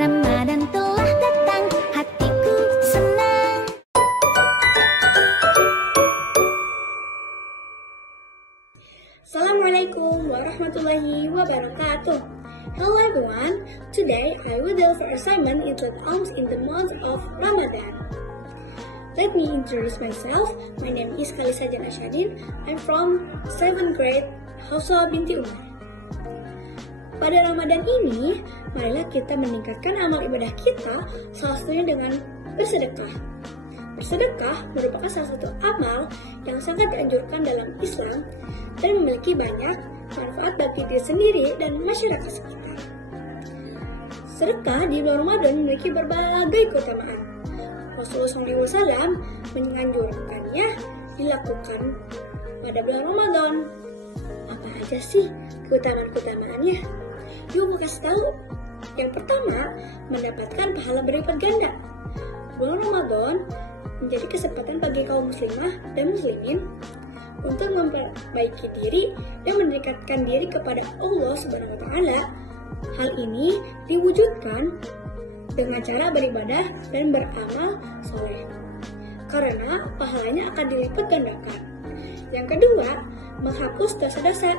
Ramadan telah datang, hatiku senang. Assalamualaikum warahmatullahi wabarakatuh. Hello everyone, today I will deliver assignment entitled Alms in the month of Ramadan. Let me introduce myself. My name is Khalisa Jana Syadin. I'm from 7th grade, Hafsah binti Umar. Pada Ramadan ini, marilah kita meningkatkan amal ibadah kita, salah satunya dengan bersedekah. Bersedekah merupakan salah satu amal yang sangat dianjurkan dalam Islam dan memiliki banyak manfaat bagi diri sendiri dan masyarakat sekitar. Sedekah di bulan Ramadan memiliki berbagai keutamaan. Rasulullah SAW menganjurkannya dilakukan pada bulan Ramadan. Apa aja sih keutamaan-keutamaannya? Yuk gue kasih tahu. Yang pertama, mendapatkan pahala berlipat ganda. Bulan Ramadan menjadi kesempatan bagi kaum muslimah dan muslimin untuk memperbaiki diri dan mendekatkan diri kepada Allah Subhanahu wa taala. Hal ini diwujudkan dengan cara beribadah dan beramal soleh, karena pahalanya akan dilipat gandakan. Yang kedua, menghapus dosa-dosa.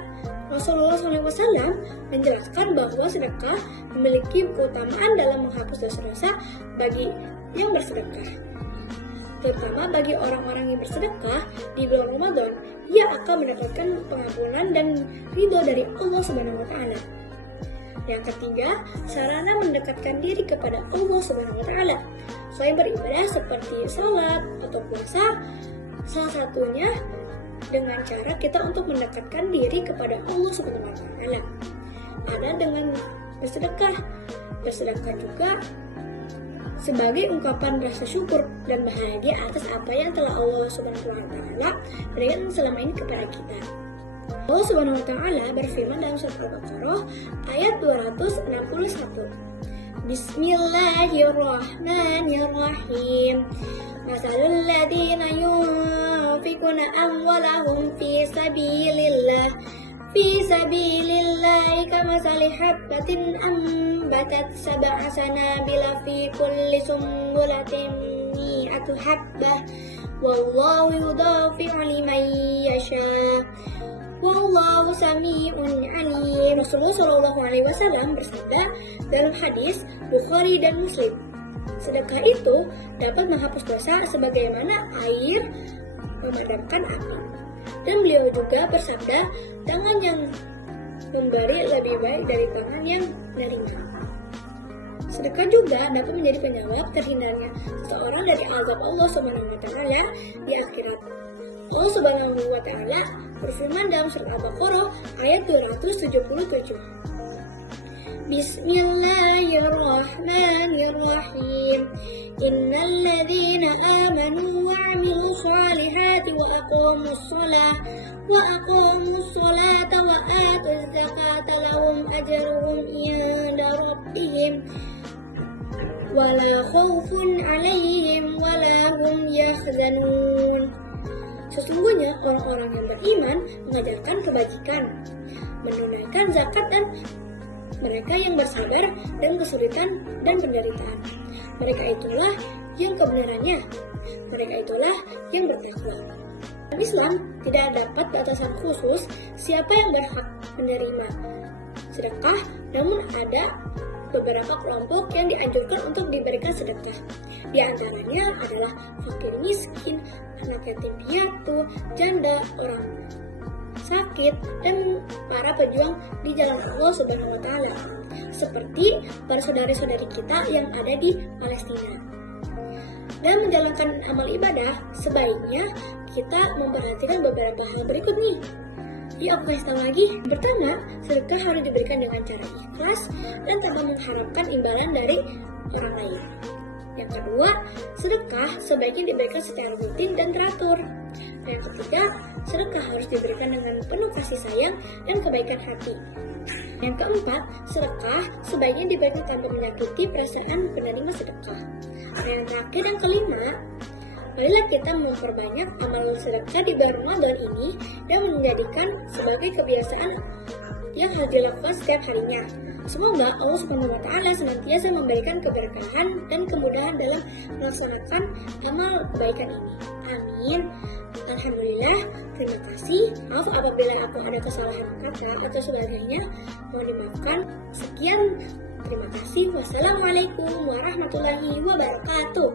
Rasulullah SAW menjelaskan bahwa sedekah memiliki keutamaan dalam menghapus dosa-dosa bagi yang bersedekah. Terutama bagi orang-orang yang bersedekah di bulan Ramadan, ia akan mendapatkan pengampunan dan ridho dari Allah Subhanahu wa taala. Yang ketiga, sarana mendekatkan diri kepada Allah Subhanahu wa taala. Selain beribadah seperti salat atau puasa, salah satunya dengan cara kita untuk mendekatkan diri kepada Allah Subhanahu wa taala ada dengan bersedekah. Bersedekah juga sebagai ungkapan rasa syukur dan bahagia atas apa yang telah Allah Subhanahu wa taala berikan selama ini kepada kita. Allah Subhanahu wa taala berfirman dalam surat Al-Baqarah ayat 261. Bismillahirrahmanirrahim. Masalul ladzina yunfikuna amwalahum fi sabilillah kamasali habbatin ambatat sab'a sanabila fi kulli sumbulatin mi'atu habbah wallahu yudhafi'u liman yasha wallahu sami'un alim. Rasulullah SAW bersabda dalam hadis Bukhari dan Muslim, sedekah itu dapat menghapus dosa sebagaimana air memadamkan api. Dan beliau juga bersabda, tangan yang memberi lebih baik dari tangan yang menerima. Sedekah juga dapat menjadi penyebab terhindarnya seseorang dari azab Allah Subhanahu wa taala di akhirat. Allah Subhanahu wa taala berfirman dalam surat Al-Baqarah ayat 277. Bismillahirrahmanirrahim. Innal ladzina amanu wa 'amilus solihati wa aqamus sholata wa atuz zakata lahum ajruhum 'inda rabbihim wala khaufun 'alaihim wala hum yahzanun. Sesungguhnya orang-orang yang beriman mengajarkan kebajikan, menunaikan zakat, dan mereka yang bersabar dan kesulitan dan penderitaan. Mereka itulah yang kebenarannya. Mereka itulah yang bertakwa. Dalam Islam tidak dapat batasan khusus siapa yang berhak menerima sedekah, namun ada beberapa kelompok yang dianjurkan untuk diberikan sedekah. Di antaranya adalah fakir miskin, anak yatim piatu, janda, orang sakit, dan para pejuang di jalan Allah Subhanahu wa taala, seperti para saudari-saudari kita yang ada di Palestina. Dan menjalankan amal ibadah, sebaiknya kita memperhatikan beberapa hal berikut nih. Yuk aku kasih tahu lagi. Pertama, sedekah harus diberikan dengan cara ikhlas dan tanpa mengharapkan imbalan dari orang lain. Yang kedua, sedekah sebaiknya diberikan secara rutin dan teratur. Yang ketiga, sedekah harus diberikan dengan penuh kasih sayang dan kebaikan hati. Yang keempat, sedekah sebaiknya diberikan tanpa menyakiti perasaan penerima sedekah. Yang terakhir dan kelima, marilah kita memperbanyak amal sedekah di bulan Ramadan ini dan menjadikan sebagai kebiasaan yang harus dilakukan setiap harinya. Semoga Allah Subhanahu wa Ta'ala senantiasa memberikan keberkahan dan kemudahan dalam melaksanakan amal kebaikan ini. Amin. Alhamdulillah, terima kasih. Maaf apabila aku ada kesalahan kata atau sebagainya, mohon dimaafkan. Sekian, terima kasih. Wassalamualaikum warahmatullahi wabarakatuh.